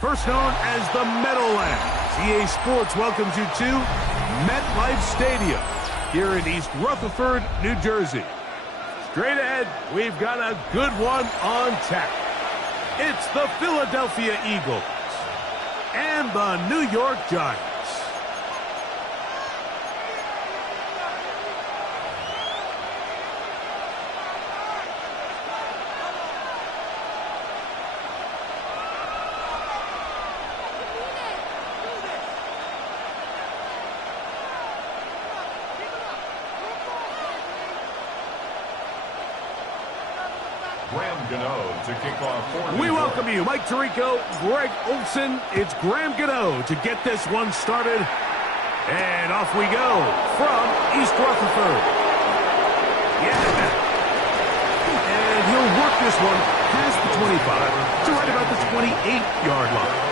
first known as the Meadowlands. EA Sports welcomes you to MetLife Stadium here in East Rutherford, New Jersey. Straight ahead, we've got a good one on tap. It's the Philadelphia Eagles and the New York Giants. To kick off we welcome you, Mike Tirico, Greg Olson. It's Graham Gano to get this one started. And off we go from East Rutherford. Yeah. And he'll work this one past the 25 to right about the 28-yard line.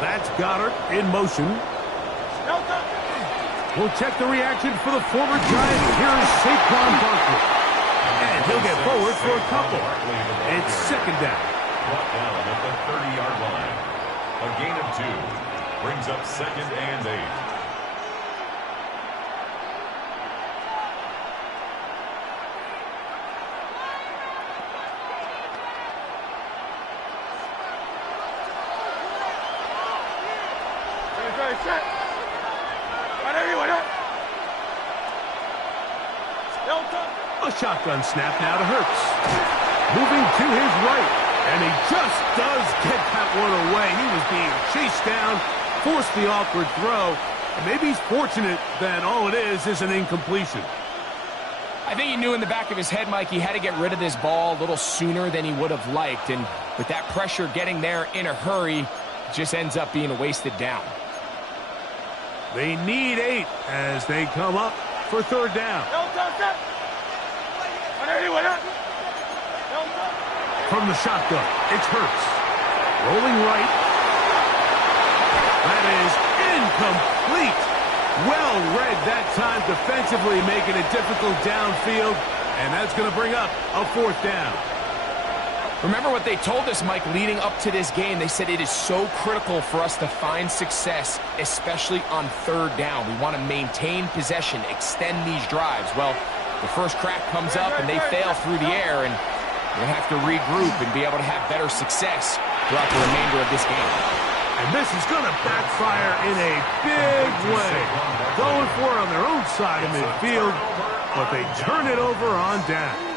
That's Goddard in motion. We'll check the reaction for the former Giant. Here is Saquon Barkley. And he'll get forward for a couple. It's second down. Brought down at the 30-yard line. A gain of 2 brings up second and 8. A shotgun snap now to Hurts. Moving to his right. And he just does get that one away. He was being chased down, forced the awkward throw. And maybe he's fortunate that all it is an incompletion. I think he knew in the back of his head, Mike, he had to get rid of this ball a little sooner than he would have liked. And with that pressure getting there in a hurry, it just ends up being a wasted down. They need 8 as they come up for third down. From the shotgun, it's Hurts. Rolling right. That is incomplete. Well read that time defensively, making it difficult downfield. And that's going to bring up a fourth down. Remember what they told us, Mike, leading up to this game. They said it is so critical for us to find success, especially on third down. We want to maintain possession, extend these drives. Well, the first crack comes up and they fail through the air, and we're going to have to regroup and be able to have better success throughout the remainder of this game. And this is going to backfire in a big way. Going for it on their own side of midfield, but they turn it over on downs.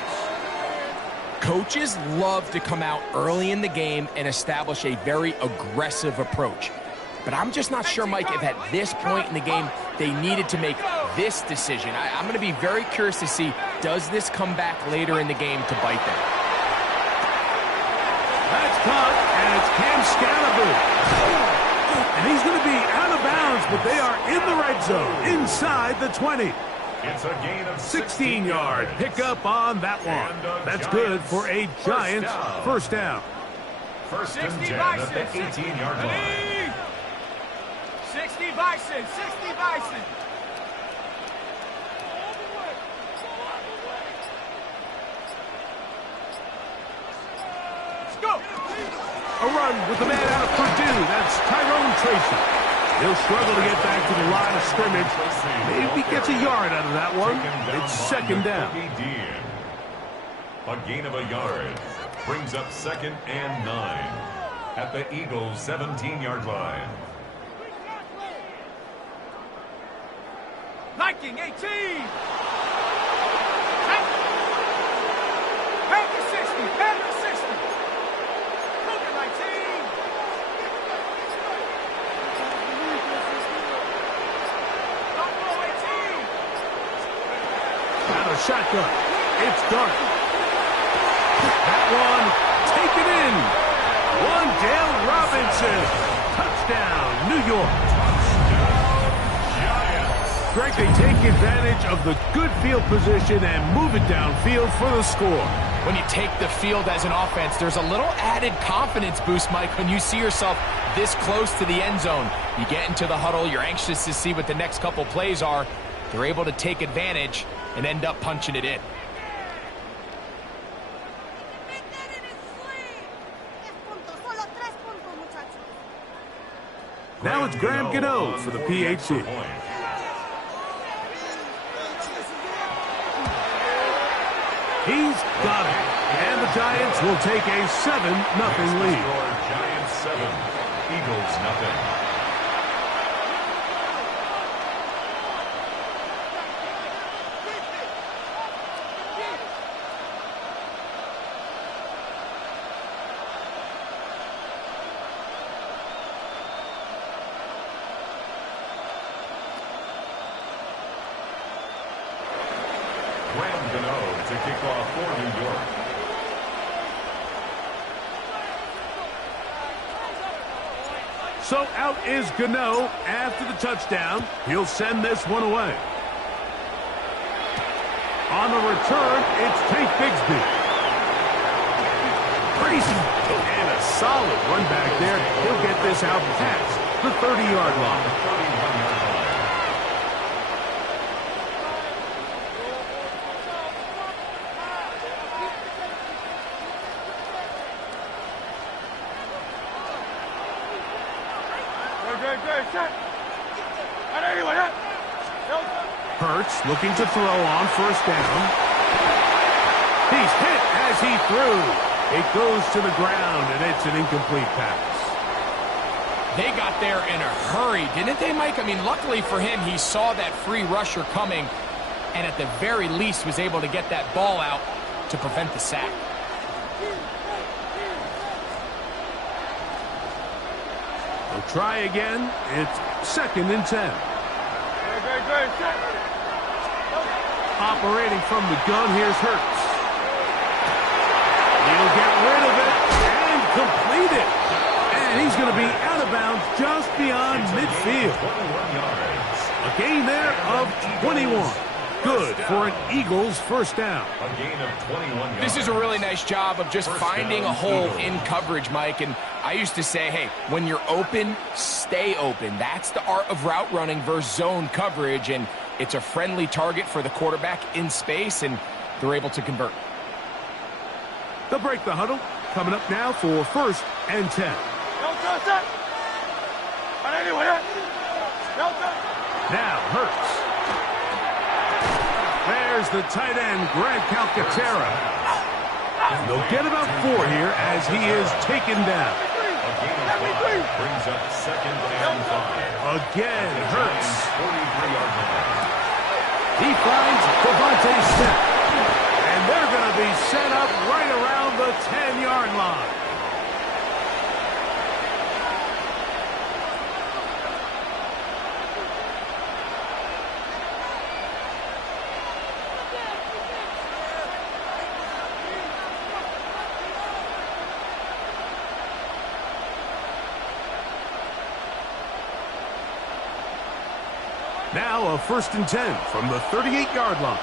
Coaches love to come out early in the game and establish a very aggressive approach. But I'm just not sure, Mike, if at this point in the game they needed to make this decision. I'm going to be very curious to see, does this come back later in the game to bite them? That's caught, and it's Cam Scannaboo. And he's going to be out of bounds, but they are in the red zone, inside the 20. It's a gain of 16-yard pickup on that one. That's good for a Giants first down. First and 10 at the 18-yard line. 60 Bison, 60 Bison. Let's go. A run with the man out of Purdue. That's Tyrone Tracy. He'll struggle to get back to the line of scrimmage. Maybe gets a yard out of that one. It's second down. A gain of a yard brings up second and 9 at the Eagles' 17-yard line. Liking 18. Packer 60. Packer 60. Cougar 19. Out of shotgun. it's dark. That one, taken in. Wan'Dale Robinson. Touchdown, New York. Greg, they take advantage of the good field position and move it downfield for the score. When you take the field as an offense, there's a little added confidence boost, Mike, when you see yourself this close to the end zone. You get into the huddle, you're anxious to see what the next couple plays are. They're able to take advantage and end up punching it in. Now it's Graham Gano for the PHC. He's got it. And the Giants will take a 7-0 lead. Giants 7, Eagles nothing. Graham Gano to kick off for New York. So out is Gano after the touchdown. He'll send this one away. On the return, it's Tank Bigsby. Crazy. And a solid run back there. He'll get this out past the 30-yard line. 31-yard line. Hurts looking to throw on first down. He's hit as he threw. It goes to the ground, and it's an incomplete pass. They got there in a hurry, didn't they, Mike? I mean, luckily for him, he saw that free rusher coming, and at the very least was able to get that ball out to prevent the sack. They'll try again. It's 2nd and 10. Operating from the gun, here's Hurts. He'll get rid of it and complete it. And he's going to be out of bounds just beyond midfield. 21 yards. A gain there of 21. Good for an Eagles first down. A gain of 21 yards. This is a really nice job of just finding a hole in coverage, Mike. And I used to say, hey, when you're open, stay open. That's the art of route running versus zone coverage. And it's a friendly target for the quarterback in space, and they're able to convert. They'll break the huddle. Coming up now for 1st and 10. Now Hurts. There's the tight end, Grant Calcaterra. And they'll get about 4 here as he is taken down. A gain of 5 brings up 2nd and 5. Again, Hurts. 43-yard line. He finds Devontae Smith. And they're going to be set up right around the 10-yard line. Now a 1st and 10 from the 38-yard line.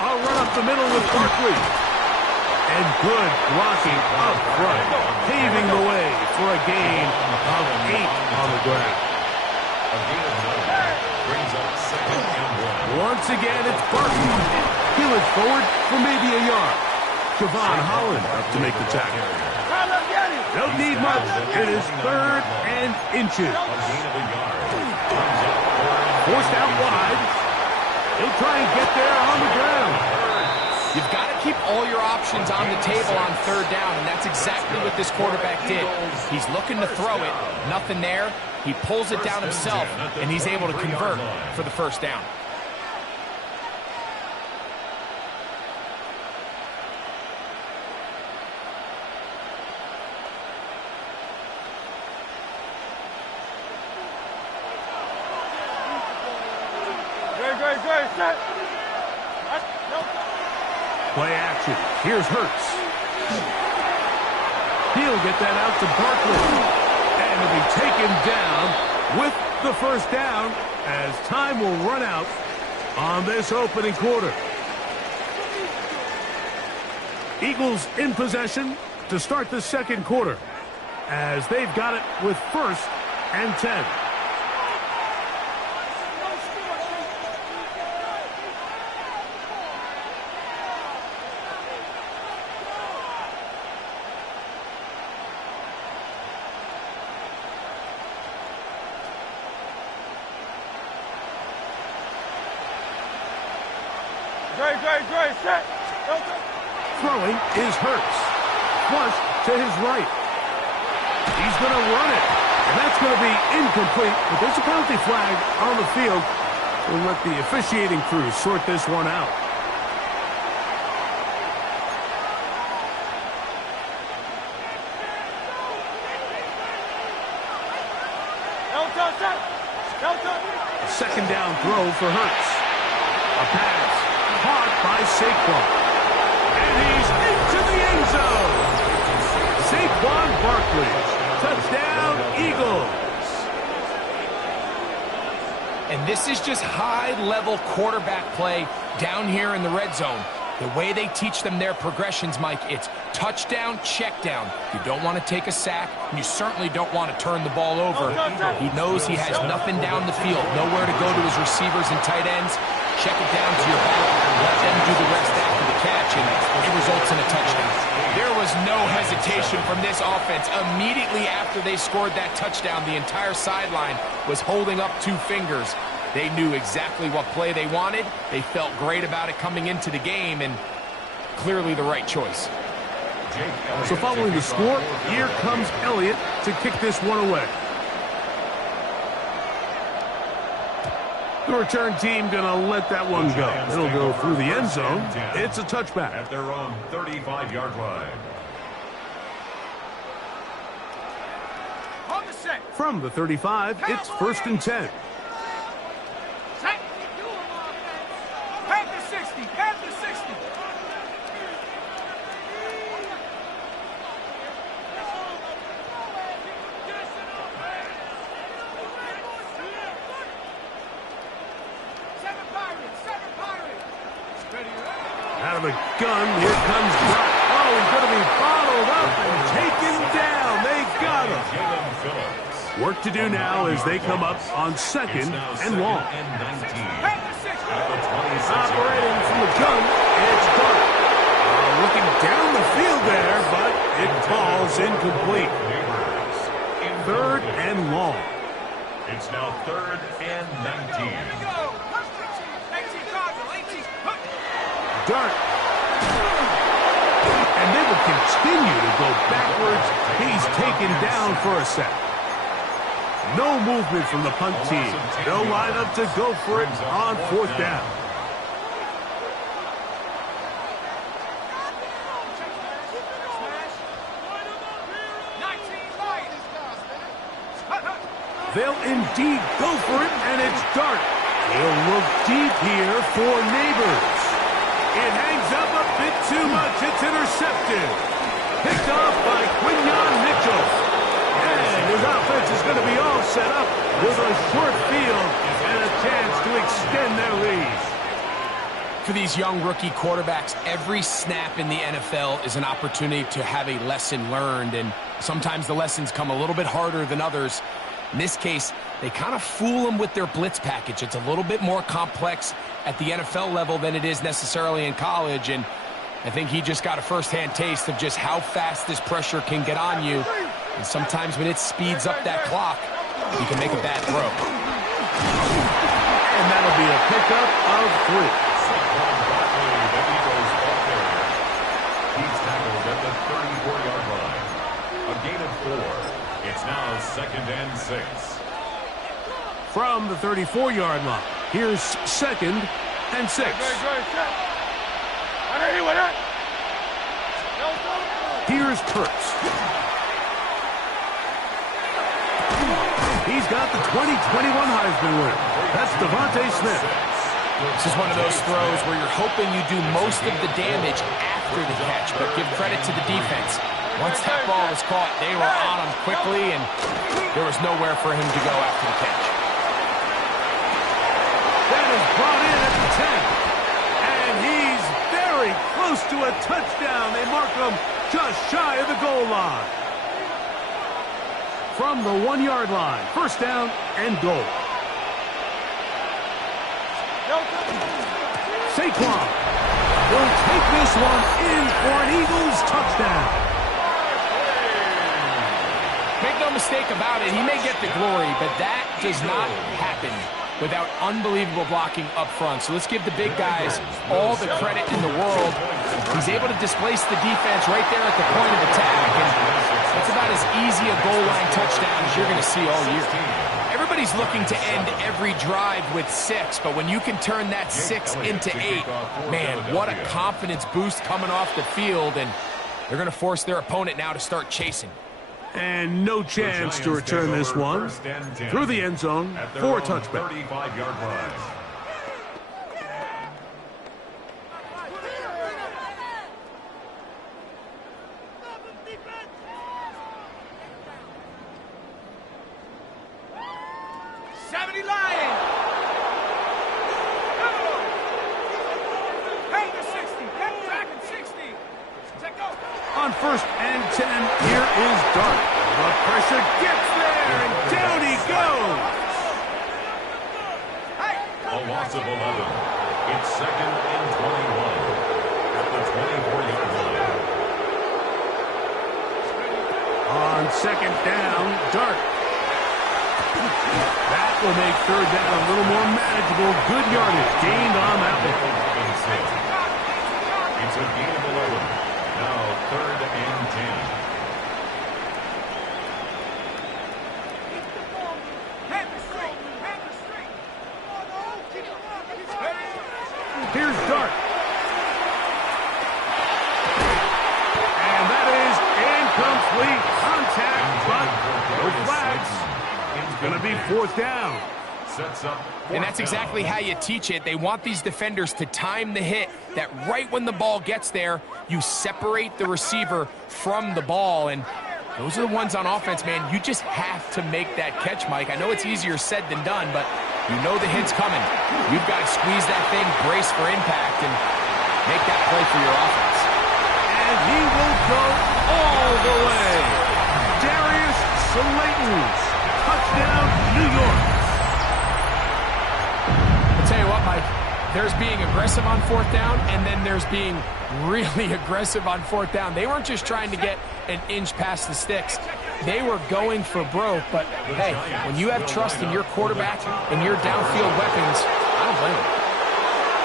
A run up the middle with Barkley. And good blocking up front, paving the way for a gain of 8 on the ground. A gain of 9 brings up 2nd and 1. Once again, it's Barkley. Peel it forward for maybe a yard. Javon Holland up to make the tackle. Don't need much. It is 3rd and inches. A gain of a yard. Brings up 3rd. Forced out wide. He'll try and get there on the ground. You've got to keep all your options on the table on 3rd down, and that's exactly what this quarterback did. He's looking to throw it. Nothing there. He pulls it down himself, and he's able to convert for the 1st down. Play action. Here's Hurts. He'll get that out to Barkley. And he'll be taken down with the first down as time will run out on this opening quarter. Eagles in possession to start the second quarter as they've got it with 1st and 10. Throwing is Hurts. Flush to his right. He's going to run it. And that's going to be incomplete. But there's a penalty flag on the field. We'll let the officiating crew sort this one out. A second down throw for Hurts. A pass caught by Saquon. And he's into the end zone. Saquon Barkley. Touchdown, Eagles. And this is just high-level quarterback play down here in the red zone. The way they teach them their progressions, Mike, it's touchdown, check down. You don't want to take a sack, and you certainly don't want to turn the ball over. He knows he has nothing down the field, nowhere to go to his receivers and tight ends. Check it down to your back, let them do the rest after the catch, and it results in a touchdown. There was no hesitation from this offense. Immediately after they scored that touchdown, the entire sideline was holding up 2 fingers. They knew exactly what play they wanted. They felt great about it coming into the game, and clearly the right choice. So following the score, here comes Elliott to kick this one away. The return team going to let that one go. It'll go through the end zone. It's a touchback. At their own 35-yard line. On the set. From the 35, it's 1st and 10. Set. Panther 60. Panther 60. Out of the gun, here comes Brock. Oh, he's going to be bottled up and taken down. They got him. Work to do now as they come up on 2nd and long. Operating from the gun, it's Dart. Looking down the field there, but it falls incomplete. 3rd and long. It's now 3rd and 19. Dart. And they will continue to go backwards. He's taken down for a sack. No movement from the punt team. They'll line up to go for it on 4th down. They'll indeed go for it, and it's Dart. He'll look deep here for Neighbors. It hangs up a bit too much. It's intercepted. Picked off by Quinyon Mitchell. And his offense is going to be all set up with a short field and a chance to extend their lead. For these young rookie quarterbacks, every snap in the NFL is an opportunity to have a lesson learned, and sometimes the lessons come a little bit harder than others. In this case, they kind of fool them with their blitz package. It's a little bit more complex at the NFL level than it is necessarily in college, and I think he just got a first-hand taste of just how fast this pressure can get on you. And sometimes when it speeds up that clock, you can make a bad throw. And that'll be a pickup of 3. He's tackled at the 34-yard line. A gain of 4. It's now 2nd and 6. From the 34-yard line, here's 2nd and 6. Here's Hurts. He's got the 2021 Heisman winner. That's Devontae Smith. This is one of those throws where you're hoping you do most of the damage after the catch, but give credit to the defense. Once that ball was caught, they were on him quickly, and there was nowhere for him to go after the catch. That is brought in at the 10. And he's very close to a touchdown. They mark him just shy of the goal line. From the 1-yard line, first down and goal. Saquon will take this one in for an Eagles touchdown. Make no mistake about it, he may get the glory, but that does not happen without unbelievable blocking up front. So let's give the big guys all the credit in the world. He's able to displace the defense right there at the point of attack, and that's about as easy a goal line touchdown as you're going to see all year. Everybody's looking to end every drive with 6, but when you can turn that 6 into 8, man, what a confidence boost coming off the field, and they're going to force their opponent now to start chasing. And no chance to return this one through the end zone for a touchback. 35-yard line. On first and 10, here is Dart. The pressure gets there, and down he goes. A loss of 11. It's second and 21 at the 24-yard line. On second down, Dart. That will make third down a little more manageable. Good yardage gained on that one. It's a gain of 11. Now third and 10. Here's Dart. And that is incomplete contact, but no flags. It's going to be fourth down. And that's exactly how you teach it. They want these defenders to time the hit, that right when the ball gets there, you separate the receiver from the ball. And those are the ones on offense, man. You just have to make that catch, Mike. I know it's easier said than done, but you know the hit's coming. You've got to squeeze that thing, brace for impact, and make that play for your offense. And he will go all the way. Darius Slayton's touchdown, New York. Tell you what, Mike, there's being aggressive on fourth down, and then there's being really aggressive on fourth down. They weren't just trying to get an inch past the sticks. They were going for broke, but hey, when you have trust in your quarterback and your downfield weapons, I don't blame them.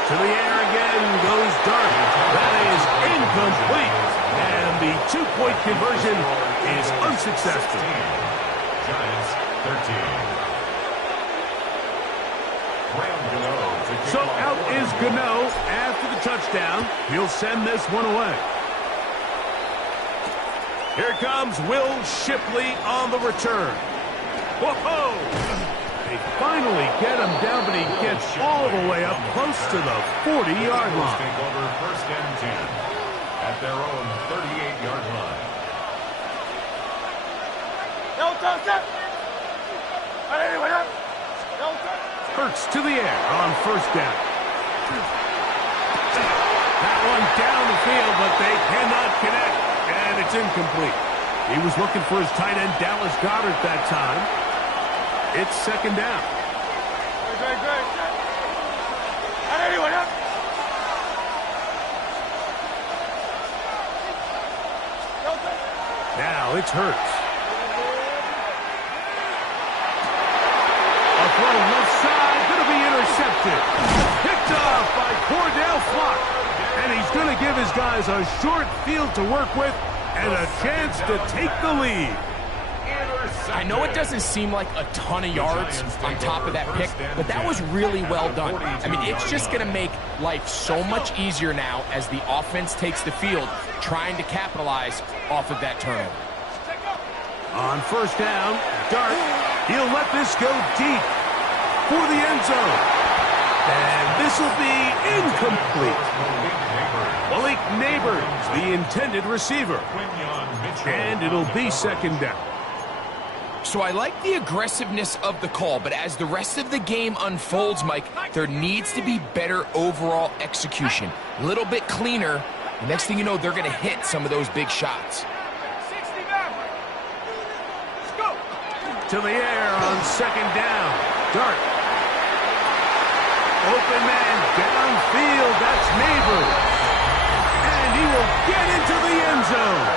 To the air again goes Dart. That is incomplete, and the two-point conversion is unsuccessful. Giants 13. So out is Gano after the touchdown. He'll send this one away. Here comes Will Shipley on the return. Whoa! They finally get him down, but he gets all the way up close to the 40-yard line. Take over first and 10 at their own 38-yard line. Hurts to the air on first down. That one down the field, but they cannot connect, and it's incomplete. He was looking for his tight end, Dallas Goedert, that time. It's second down. Now it's Hurts. A throw left side, going to be intercepted. Picked off by Cordell Flock. And he's going to give his guys a short field to work with and a chance to take the lead. I know it doesn't seem like a ton of yards on top of that pick, but that was really well done. I mean, it's just going to make life so much easier now as the offense takes the field, trying to capitalize off of that turnover. On first down, Dart, he'll let this go deep for the end zone. And this This will be incomplete. Malik Neighbors, the intended receiver. And it'll be second down. So I like the aggressiveness of the call, but as the rest of the game unfolds, Mike, there needs to be better overall execution. A little bit cleaner. The next thing you know, they're going to hit some of those big shots. 60 now. Let's go. To the air on second down. Dart. Open man downfield. That's Neighbors. And he will get into the end zone.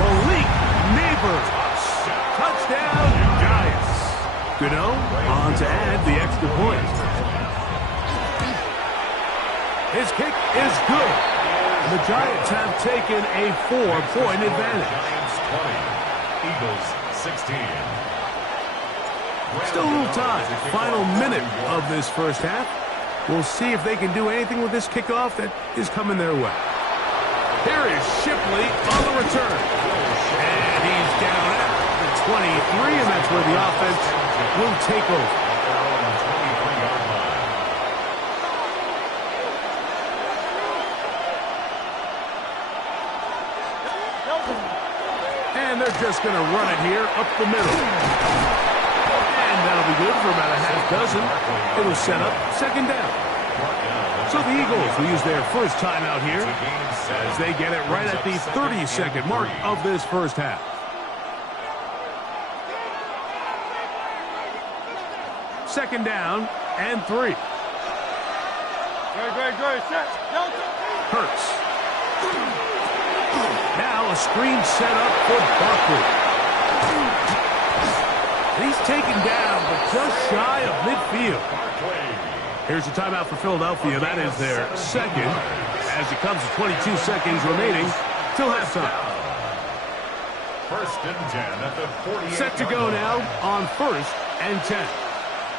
Malik Neighbors. Touchdown, Giants. Gano on to add the extra point. His kick is good. The Giants have taken a 4-point advantage. Giants 20, Eagles 16. Still a little time. Final minute of this first half. We'll see if they can do anything with this kickoff that is coming their way. Here is Shipley on the return. And he's down at the 23, and that's where the offense will take over. And they're just going to run it here up the middle. And that'll be good for about a half dozen. It'll set up second down. So the Eagles will use their first timeout here as they get it right at the 30-second mark of this first half. Second down and 3. Great. Set. Hurts. Now a screen set up for Barkley. And he's taken down, but just shy of midfield. Here's a timeout for Philadelphia. That is their second, as it comes to 22 seconds remaining till halftime. First and 10 at the 48. Set to go now on first and 10.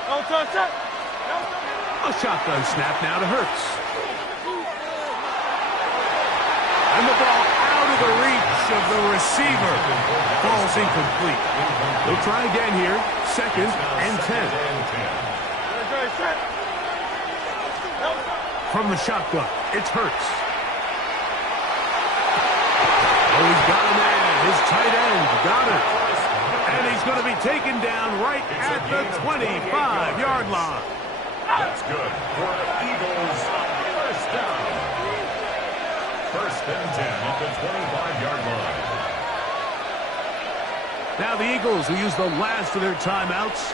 A shotgun snap now to Hurts. And the ball out of the reach of the receiver. Ball's incomplete. They'll try again here. Second and 10. From the shotgun, it's Hurts. Oh, he's got a man. His tight end got it. And he's going to be taken down right at the 25-yard line. That's good for the Eagles. First down. First and 10 at the 25-yard line. Now the Eagles will use the last of their timeouts,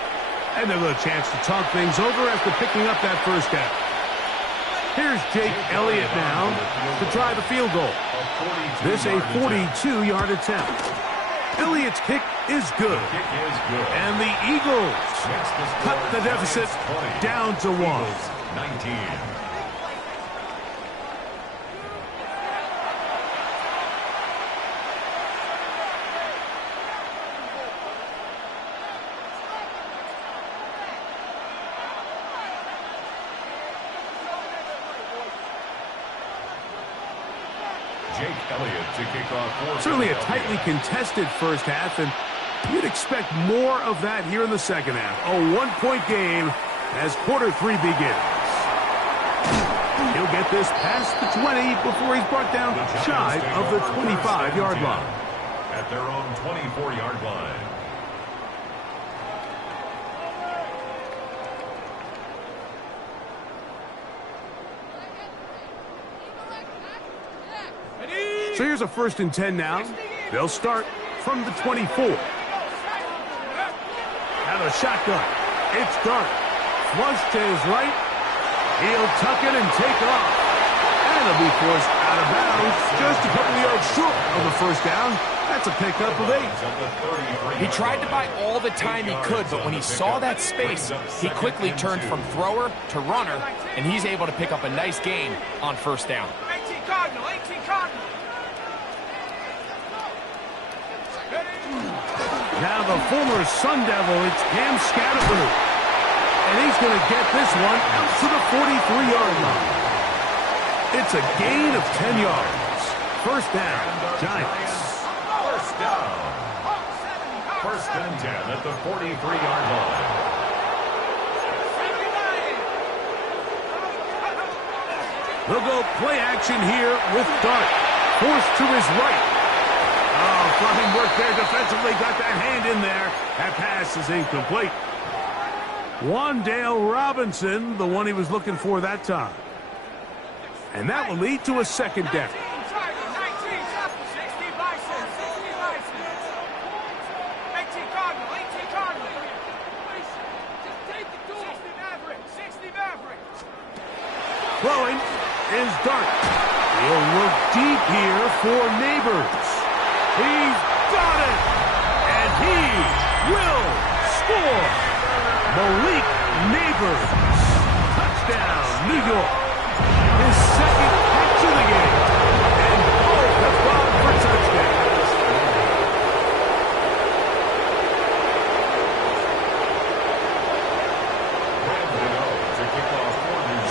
and they'll have a chance to talk things over after picking up that first down. Here's Jake Elliott now to try the field goal. This a 42-yard attempt. Elliott's kick is good. And the Eagles cut the deficit down to 1. 19. Jake Elliott to kick off. Certainly a tightly contested first half, and you'd expect more of that here in the second half. A one-point game as quarter 3 begins. He'll get this past the 20 before he's brought down shy of the 25-yard line. At their own 24-yard line. So here's a first and 10 now. They'll start from the 24. Out of the shotgun. It's Dart. Flush to his right. He'll tuck it and take off. And he'll be forced out of bounds just a couple of yards short of the first down. That's a pickup of 8. He tried to buy all the time he could, but when he saw that space, he quickly turned from thrower to runner, and he's able to pick up a nice gain on first down. 18 Cardinal. Now the former Sun Devil, it's Cam Scatterboo. And he's going to get this one out to the 43-yard line. It's a gain of 10 yards. First down, Giants. First down. First and 10 at the 43-yard line. They'll go play action here with Dart. Forced to his right. Oh, fine work there defensively. Got that hand in there. That pass is incomplete. Wan'Dale Robinson, the one he was looking for that time. And that will lead to a second down. 19, 60 Bison, 60 Bison. 18 Cardinal, 18 Cardinal. 60 Maverick, 60 Maverick. Throwing is Dart. He'll look deep here for Neighbors. He's got it! And he will score! Malik Neighbors. Touchdown, New York. His second catch of the game. And both have gone for touchdowns.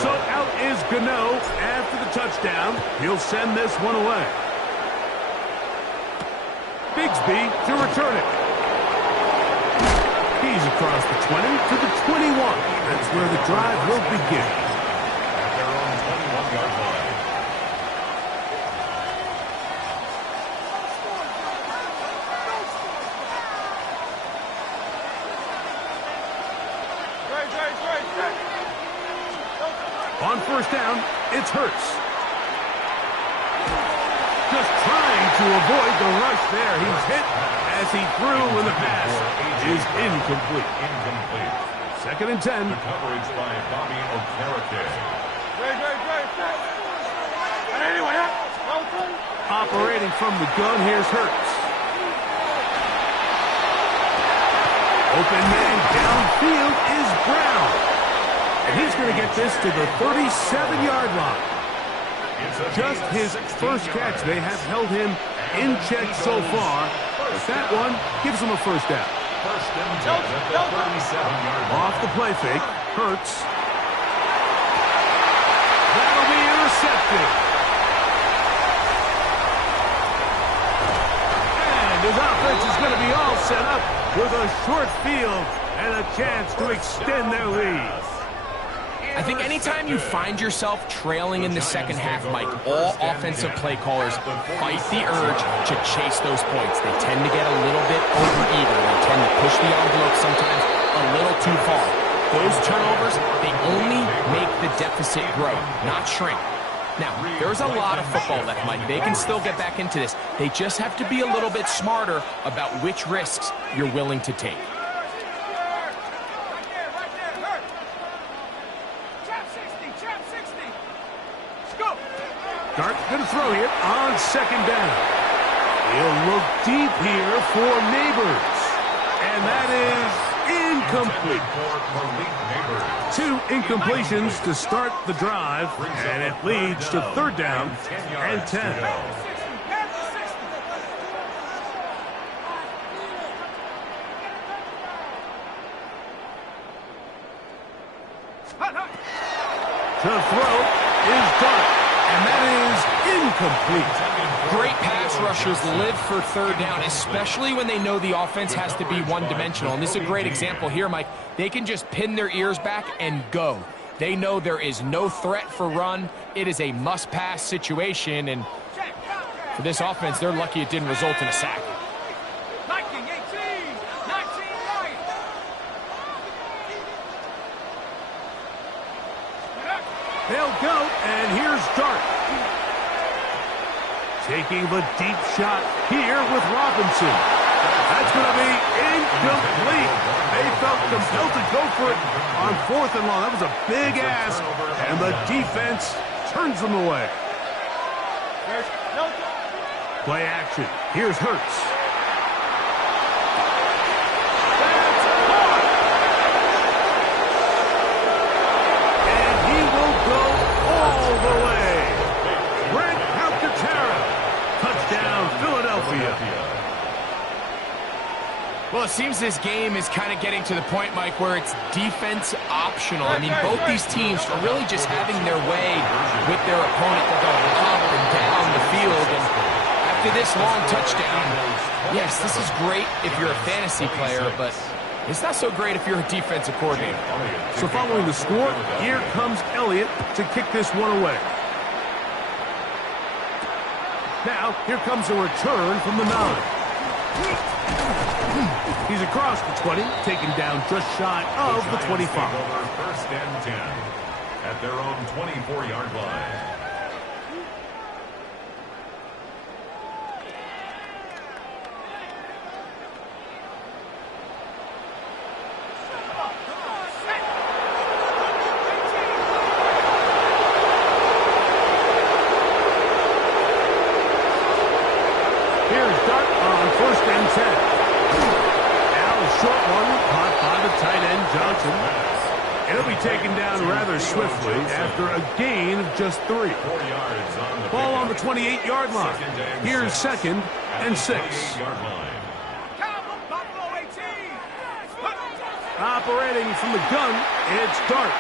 So out is Gano after the touchdown. He'll send this one away. Bigsby to return it. He's across the 20 to the 21. That's where the drive will begin. At their own 21-yard line. On first down, it's Hurts. Just trying to avoid the rush there. He's hit as he threw when the pass is incomplete. Second and 10. The coverage by Bobby Okereke. Operating from the gun, here's Hurts. Open man downfield is Brown. And he's going to get this to the 37-yard line. Just his first catch. They have held him in check so far. But that one gives him a first down. First and 10 at the 37-yard line. Off the play fake. Hurts. That'll be intercepted. And his offense is going to be all set up with a short field and a chance to extend their lead. I think anytime you find yourself trailing in the second half, Mike, all offensive play callers fight the urge to chase those points. They tend to get a little bit over-eager. They tend to push the envelope sometimes a little too far. Those turnovers, they only make the deficit grow, not shrink. Now, there's a lot of football left, Mike. They can still get back into this. They just have to be a little bit smarter about which risks you're willing to take. Dart going to throw here on second down. He'll look deep here for Neighbors. And that is incomplete. 2 incompletions to start the drive, and it leads to third down and 10. To throw is Dart. And that is incomplete. Great pass rushers live for third down, especially when they know the offense has to be one-dimensional. And this is a great example here, Mike. They can just pin their ears back and go. They know there is no threat for run. It is a must-pass situation. And for this offense, they're lucky it didn't result in a sack. They'll go, and here's Dart. Taking the deep shot here with Robinson. That's going to be incomplete. They felt compelled to go for it on fourth and long. That was a big ask, and the defense turns them away. Play action. Here's Hurts. Well, it seems this game is kind of getting to the point, Mike, where it's defense optional. I mean, both these teams are really just having their way with their opponent. They're going up and down the field. And after this long touchdown, yes, this is great if you're a fantasy player, but it's not so great if you're a defensive coordinator. So following the score, here comes Elliott to kick this one away. Now, here comes a return from the 9. He's across the 20, taken down just shy of the 25. First and 10 at their own 24-yard line. Here's Dart on first and 10. Now a short one caught by the tight end Johnson. It'll be taken down rather swiftly after a gain of just 3. 4 yards on the Ball on the pickup. 28-yard line. Here's second and 6. 28-yard line. Buffalo 18. Operating from the gun, it's Dart.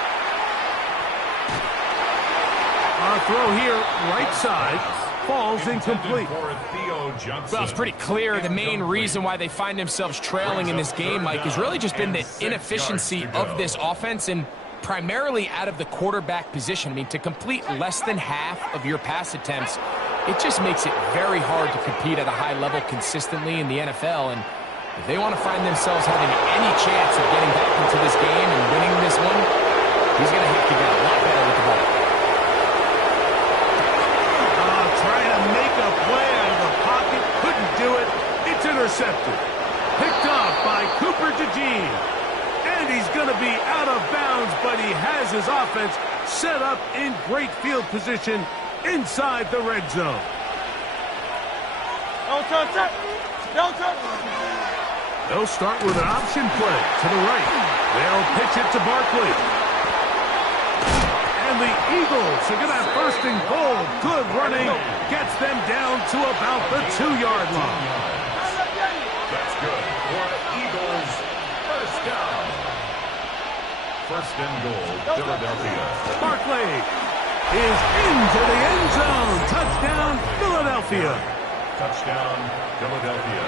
A throw here, right side, falls incomplete. For Theo Johnson. Well, it's pretty clear the main reason why they find themselves trailing in this game, Mike, has really just been the inefficiency of this offense and primarily out of the quarterback position. I mean, to complete less than half of your pass attempts, it just makes it very hard to compete at a high level consistently in the NFL. And if they want to find themselves having any chance of getting back into this game and winning this one, he's going to have to get a lot better with the ball. Trying to make a play out of the pocket, couldn't do it. It's intercepted. Picked off by Cooper DeJean. And he's going to be out of bounds, but he has his offense set up in great field position inside the red zone. Don't touch it. Don't touch it. They'll start with an option play to the right. They'll pitch it to Barkley. And the Eagles are going to have first and goal. Good running. Gets them down to about the 2-yard line. That's good for Eagles. First down. First and goal, Philadelphia. Barkley is into the end zone. Touchdown, Philadelphia. Touchdown, Philadelphia.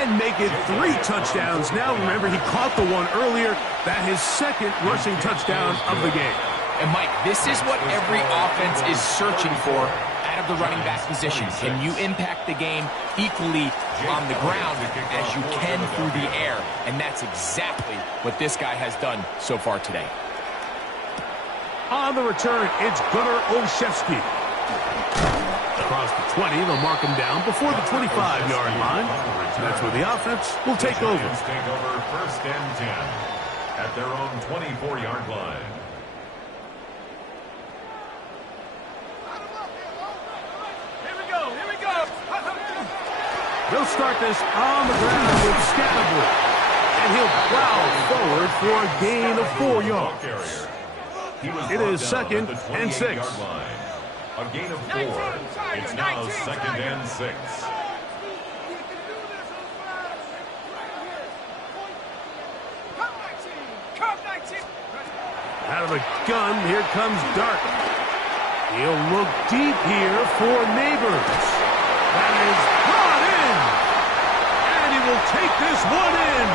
And make it 3 touchdowns. Now, remember, he caught the one earlier. That his second rushing touchdown of the game. And, Mike, this is what every offense is searching for out of the running back position. Can you impact the game equally on the ground as you can through the air? And that's exactly what this guy has done so far today. On the return, it's Gunnar Olszewski. Across the 20, they'll mark him down before the 25-yard line. That's where the offense will take over. Take over first and 10 at their own 24-yard line. Here we go. They'll start this on the ground with Scatterwood. And he'll plow forward for a gain of 4 yards. It is second and 6. A gain of 4. It's now second and 6. Out of the gun, here comes Dart. He'll look deep here for Neighbors. That is brought in. And he will take this one in.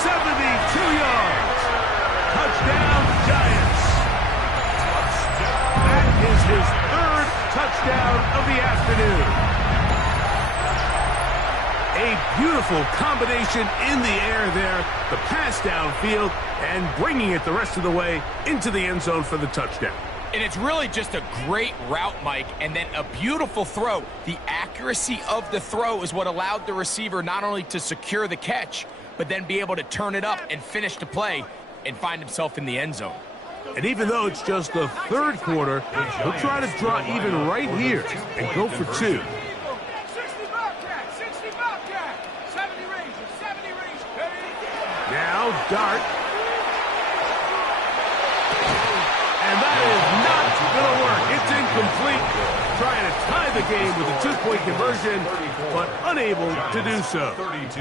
72 yards. Touchdown, Giants. That is his 3rd touchdown of the afternoon. A beautiful combination in the air there. The pass downfield and bringing it the rest of the way into the end zone for the touchdown. And it's really just a great route, Mike, and then a beautiful throw. The accuracy of the throw is what allowed the receiver not only to secure the catch, but then be able to turn it up and finish the play and find himself in the end zone. And even though it's just the 3rd quarter, he'll try to draw even right here and go for 2. 60 Bobcat, 60 Bobcat. 70 Rangers, 70 Rangers. Now Dart. And that is not going to work. It's incomplete. Trying to tie the game with a 2-point conversion, but unable to do so. 32.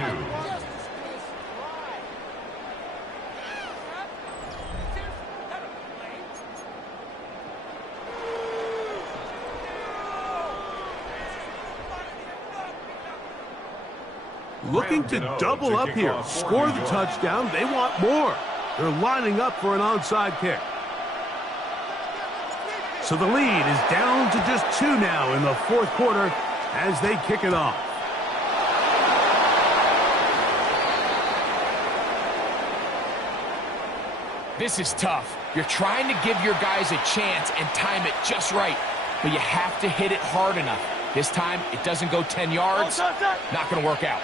Looking to double up here. Score the touchdown. They want more. They're lining up for an onside kick. So the lead is down to just 2 now in the 4th quarter as they kick it off. This is tough. You're trying to give your guys a chance and time it just right, but you have to hit it hard enough. This time, it doesn't go 10 yards. Not going to work out.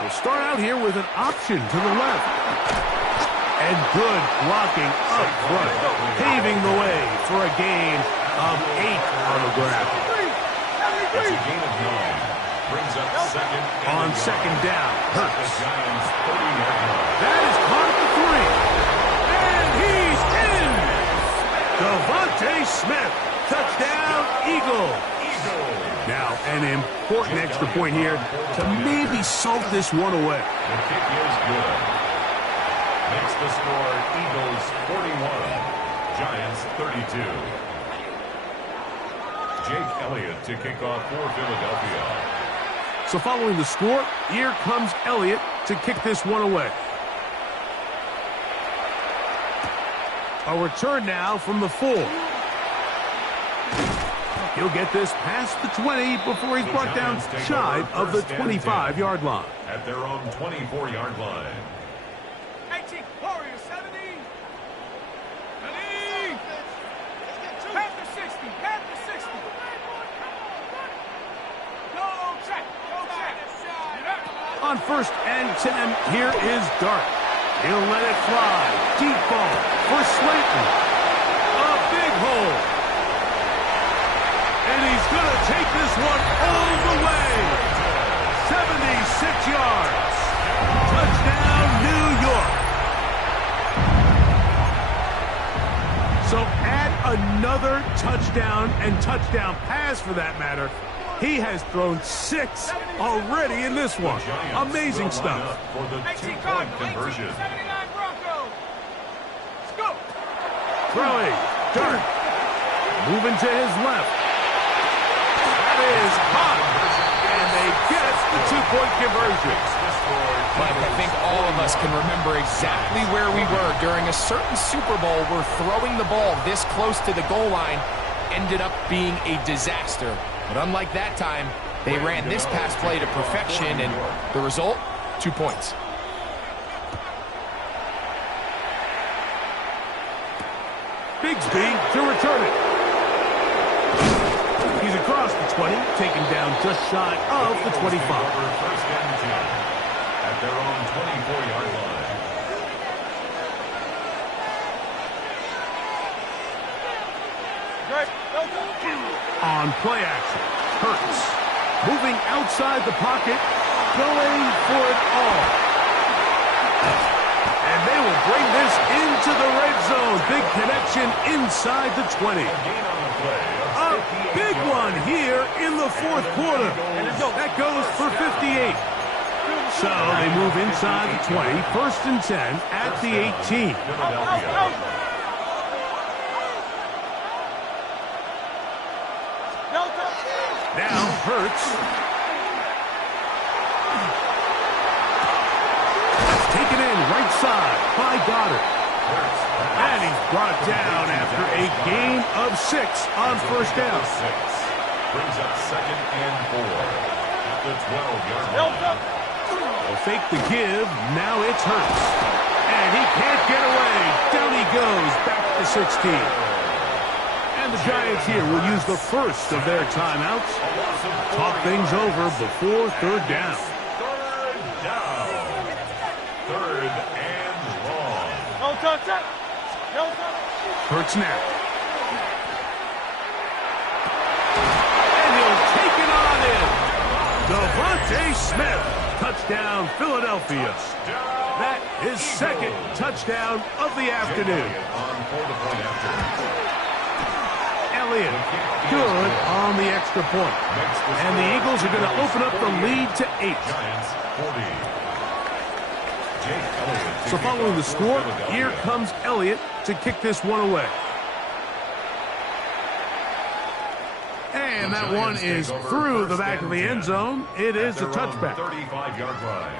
We'll start out here with an option to the left. And good blocking up front, paving the way for a gain of 8 on the ground. It's a gain of 9. Brings up second. On second down, Hurts. The Giants 30-yard line. That is caught at the 3. And he's in! Devontae Smith. Touchdown, Eagles. Now, an important extra point here to maybe salt this one away. The kick is good. Makes the score Eagles 41, Giants 32. Jake Elliott to kick off for Philadelphia. So following the score, here comes Elliott to kick this one away. A return now from the 4. He'll get this past the 20 before he's brought down shy of the 25-yard line. At their own 24-yard line. 18, Warriors 70. 70. Panther 60, Panther 60. Go check, go check. On 1st and 10, here is Dart. He'll let it fly. Deep ball for Slayton. A big hole. And he's going to take this one all the way. 76 yards. Touchdown, New York. So add another touchdown and touchdown pass for that matter. He has thrown 6 already in this one. Amazing stuff. For the 2-point conversion. 79 Broncos. Scoop. Throwing. Dart. Moving to his left. Is hot, and they get the 2-point conversion. Mike, I think all of us can remember exactly where we were during a certain Super Bowl where throwing the ball this close to the goal line ended up being a disaster. But unlike that time, they ran this pass play to perfection, and the result, 2 points. Bigsby to return it. He's across the 20, taken down just shy of the 25. 1st and 10 at their own 24-yard line. On play action, Hurts moving outside the pocket, going for it all. And they will bring this into the red zone. Big connection inside the 20. A big one here in the 4th quarter. That goes for 58. So they move inside the 20, 1st and 10 at the 18. Now Hurts. That's taken in right side by Goddard. And he's brought down after a gain of 6 on 1st down. Brings up 2nd and 4 at the 12-yard line. They'll fake the give. Now it's Hurts. And he can't get away. Down he goes back to 16. And the Giants here will use the first of their timeouts. Talk things over before 3rd down. 3rd down. 3rd and long. Hurts now. And he'll take it on in. Devontae Smith. Touchdown, Philadelphia. That is 2nd touchdown of the afternoon. Elliott, good on the extra point. And the Eagles are going to open up the lead to 8. So following the score, here comes Elliott to kick this one away. And that one is through the back of the end zone. It is a touchback. 35-yard line.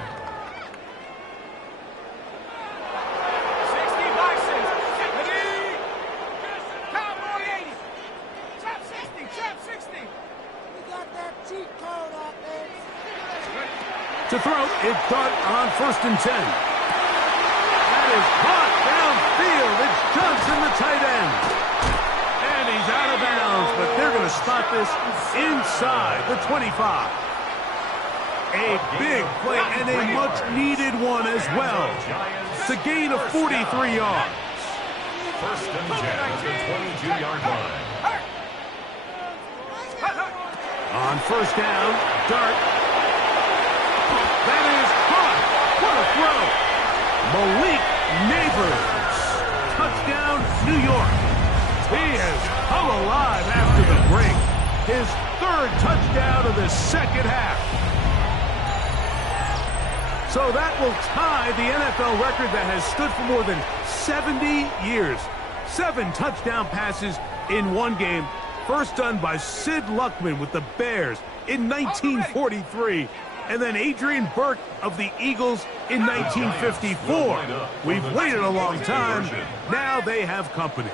To throw, it's Dart on 1st and 10. That is caught downfield. It's Johnson, the tight end. And he's out of bounds, but they're going to spot this inside the 25. A big play and a much-needed one as well. It's a gain of 43 yards. 1st and 10 at the 22-yard line. On 1st down, Dart. That is caught. What a throw. Malik Neighbors. Touchdown, New York. He has come alive after the break. His 3rd touchdown of the 2nd half. So that will tie the NFL record that has stood for more than 70 years. 7 touchdown passes in one game. First done by Sid Luckman with the Bears in 1943. And then Adrian Burke of the Eagles in 1954. We've waited a long time. Now they have company.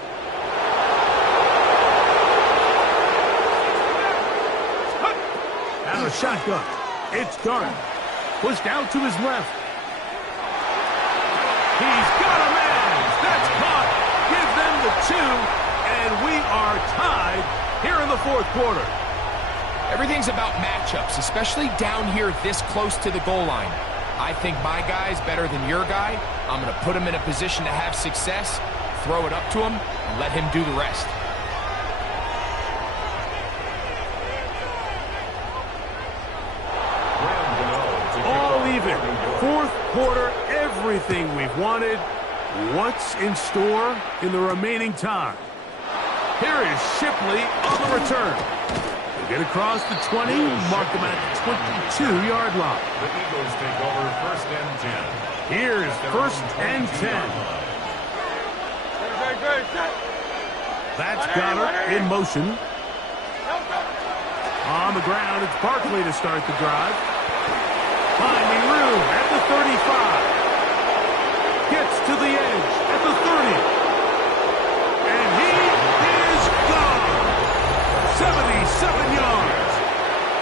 Out of shotgun. It's Dart. Pushed out to his left. He's got a man. That's caught. Give them the 2, and we are tied here in the 4th quarter. Everything's about matchups, especially down here this close to the goal line. I think my guy's better than your guy. I'm going to put him in a position to have success, throw it up to him, and let him do the rest. All even. 4th quarter, everything we've wanted. What's in store in the remaining time? Here is Shipley on the return. They get across the 20, mark them at the 22-yard line. The Eagles take over 1st and 10. Here's 1st and 10. That's Goddard in motion. On the ground, it's Barkley to start the drive. Finding room at the 35. Gets to the edge at the 30. And he is gone. 77 yards.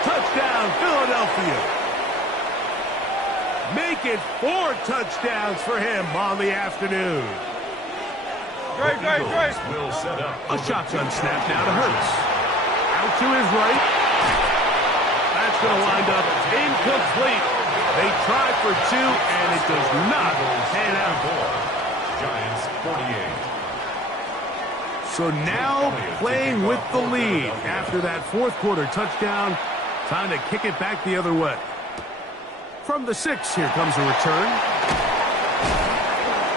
Touchdown, Philadelphia. Make it 4 touchdowns for him on the afternoon. Will set up A shotgun snap now to Hurts. Out to his right. That's going to wind up incomplete. They tried for 2, and it does not pan out. Giants 48. So now playing with the lead after that 4th quarter touchdown. Time to kick it back the other way. From the 6, here comes a return.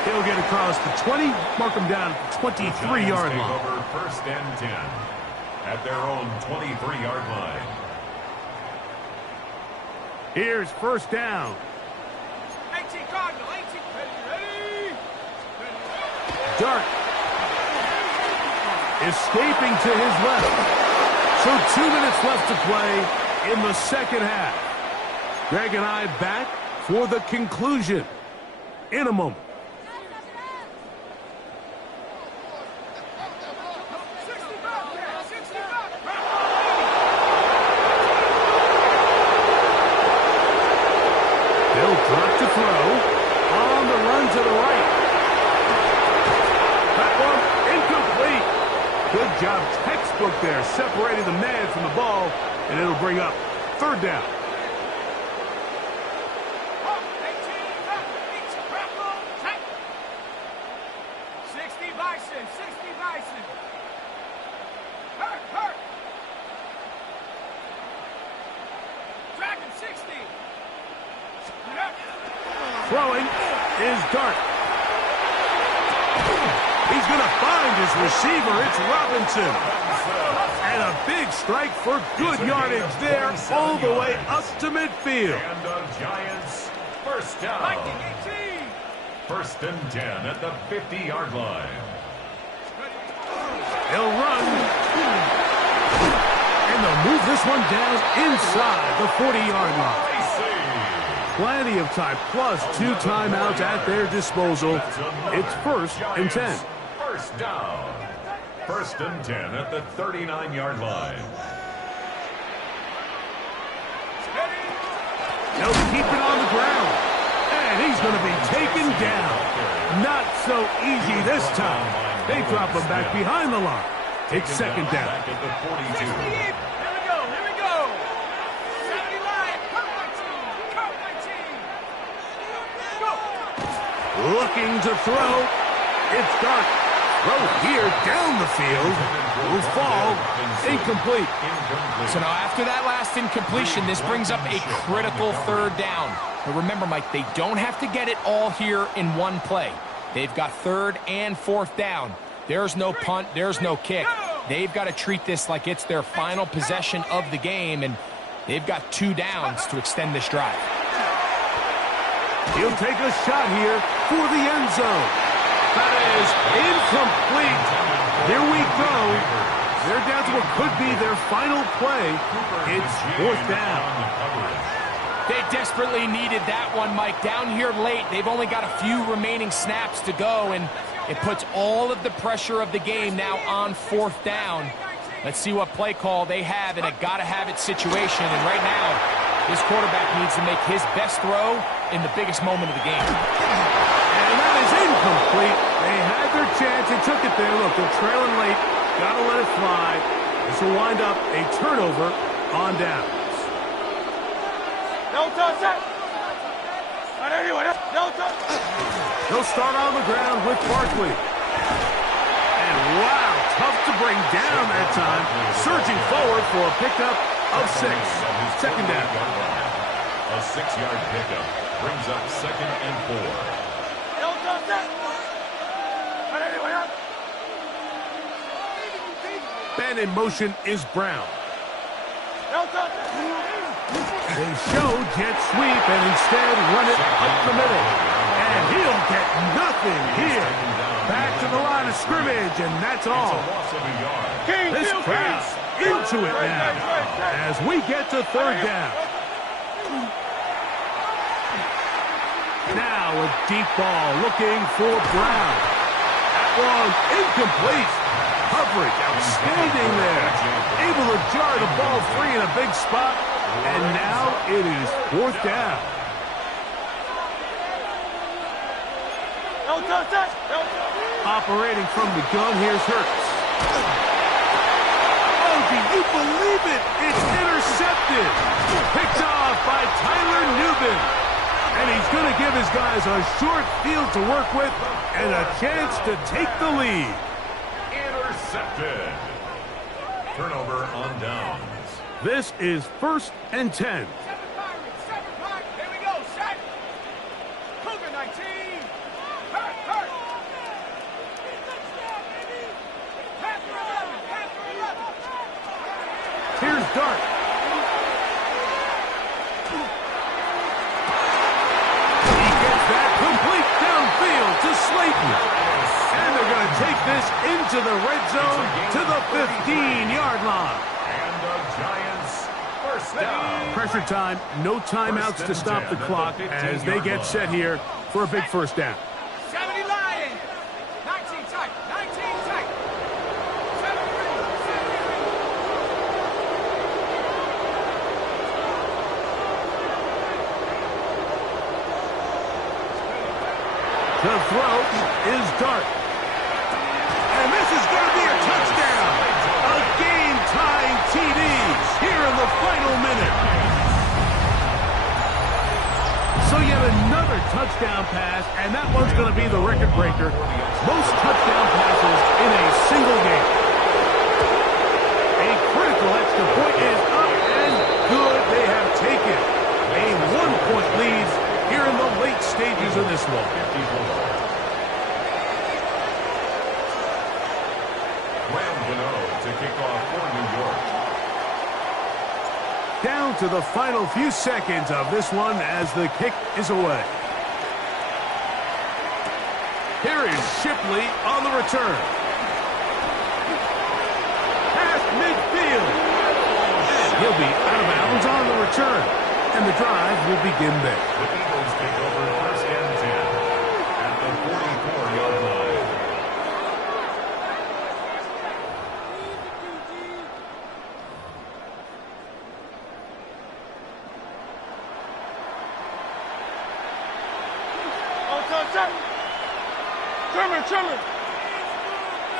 He'll get across the 20, mark him down at the 23-yard line. Over 1st and 10 at their own 23-yard line. Here's 1st down. 18 Cardinal, 18. Ready? Dart escaping to his left. So 2 minutes left to play in the 2nd half. Greg and I back for the conclusion in a moment. 60 Bobcat, 60 Bobcat. They'll drop to throw. On the run to the right. That one incomplete. Good job, textbook there, separating the man from the ball, and it'll bring up 3rd down. 60 Bison, 60 Bison. Hurt. Dragon 60. Throwing is Dart. He's going to find his receiver. It's Robinson. And a big strike for good yardage there all the way up to midfield. And the Giants 1st down. 1918. 1st and 10 at the 50-yard line. They'll run. And they'll move this one down inside the 40-yard line. Plenty of time, plus 2 timeouts at their disposal. It's 1st and 10. 1st down. 1st and 10 at the 39-yard line. They'll keep it on going to be taken down. Not so easy this time. They drop him back behind the line. It's second down. Back at the 42. 60. Here we go. Here we go. 70 line. Count my team. Count my team. Go. Looking to throw. It's Dart. Throw here down the field. Will fall. Incomplete. So now after that last incompletion, this brings up a critical third down. But remember, Mike, they don't have to get it all here in one play. They've got third and fourth down. There's no punt. There's no kick. They've got to treat this like it's their final possession of the game, and they've got 2 downs to extend this drive. He'll take a shot here for the end zone. That is incomplete. Here we go. They're down to what could be their final play. It's fourth down. They desperately needed that one, Mike. Down here late, they've only got a few remaining snaps to go, and it puts all of the pressure of the game now on fourth down. Let's see what play call they have in a gotta-have-it situation. And right now, this quarterback needs to make his best throw in the biggest moment of the game. And that is incomplete. They had their chance. They took it there. Look, they're trailing late. Gotta let it fly. This will wind up a turnover on downs. They'll start on the ground with Barkley. And wow, tough to bring down that time. Surging forward for a pickup of 6. Second down. A 6-yard pickup brings up second and 4. Ben in motion is Brown. They show jet sweep and instead run it up the middle. And he'll get nothing here. Back to the line of scrimmage, and that's all. This crowd into it now as we get to third down. Now a deep ball looking for Brown. That one incomplete. Coverage outstanding there. Able to jar the ball free in a big spot. And now it is fourth down. Operating from the gun, here's Hurts. Oh, do you believe it? It's intercepted. Picked off by Tyler Nubin. And he's going to give his guys a short field to work with and a chance to take the lead. Intercepted. Turnover on downs. This is 1st and 10. 7 Pirates. 7 Pirates. Here we go. Set. Cougar 19. Hurt. Hurt. Panther 11. Panther 11. Here's Dart. He gets that complete downfield to Slayton. And they're going to take this into the red zone to the 15-yard line. And the Giants first down. Pressure time, no timeouts to stop the clock as they get set here for a big first down. 70 Lions. 19 tight. 19 tight. 70 Rangers. 70 Rangers. The throw is Dart. And this is going to be a touchdown. A game-tying TD here in the final minute. So yet another touchdown pass, and that one's going to be the record breaker. Most touchdown passes in a single game. A critical extra point is up and good. They have taken a 1-point lead here in the late stages of this one. Graham Gano to kick off for New York. Down to the final few seconds of this one as the kick is away. Here is Shipley on the return. Past midfield. And he'll be out of bounds on the return. And the drive will begin there. The Eagles take over first and 10 at the 44-yard line.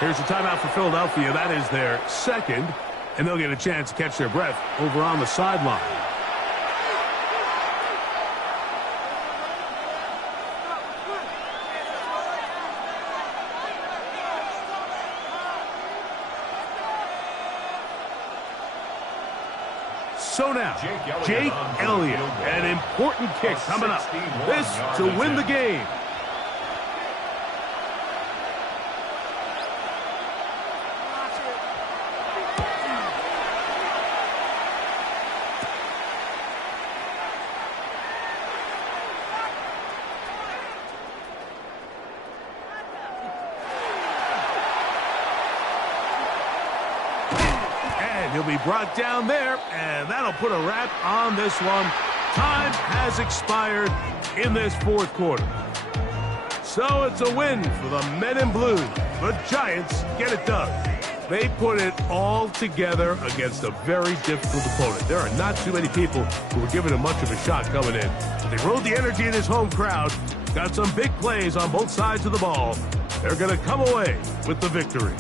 Here's the timeout for Philadelphia. That is their second, and they'll get a chance to catch their breath over on the sideline. So now, Jake Elliott, an important kick coming up. This to win the game. He'll be brought down there, and that'll put a wrap on this one. Time has expired in this fourth quarter. So it's a win for the Men in Blue. The Giants get it done. They put it all together against a very difficult opponent. There are not too many people who were giving him much of a shot coming in. But they rode the energy in his home crowd, got some big plays on both sides of the ball. They're going to come away with the victory.